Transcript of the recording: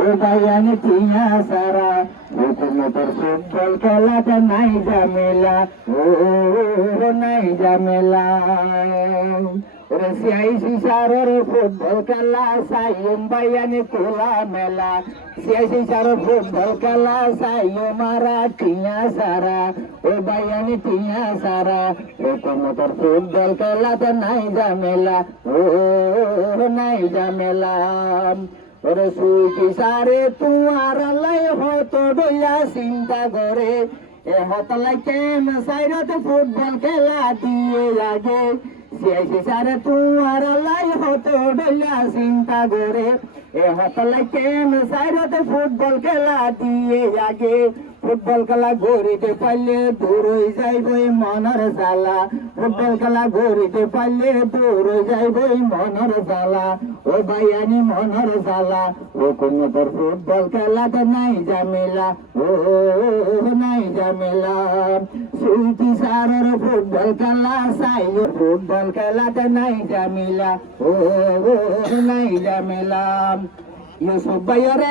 ও ভাইয়ানি টিয়া সারা হুকুমতের ফুটবল খেলাতে নাই ঝামেলা ও নাই ঝামেলা ওরে সিআইসি সারের ফুটবল খেলা সাইম ভাইয়ানি খোলা মেলা সিআইসি সারের ফুটবল খেলা সাইম মারা টিয়া সারা ও ভাইয়ানি টিয়া সারা হুকুমতের ফুটবল খেলাতে নাই ঝামেলা ও নাই ঝামেলা ওরে সুইকি সারে তোমার লাই হতো ডইয়া চিন্তা করে এ হতলাই কেন সাইরাতে ফুটবল খেলা দিয়ে লাগে সিআইসি সারে তোমার লাই হতো ডইয়া চিন্তা করে এ হতলাই কেন সাইরাতে ফুটবল খেলা দিয়ে লাগে ফুটবল খেলা গড়িতে পারলে দূর হয়ে যাইবই মনের জ্বালা ফুটবল খেলা গড়িতে পারলে দূর হয়ে যাইবই মনের জ্বালা ও ভাইয়ানি মনের জ্বালা ও কোনো তোর ফুটবল খেলাতে নাই ঝামেলা ও নাই ঝামেলা সুইটি সারের ফুটবল খেলা চাই ফুটবল খেলাতে নাই ঝামেলা ও নাই ঝামেলা ইউসুফ ভাইয়ের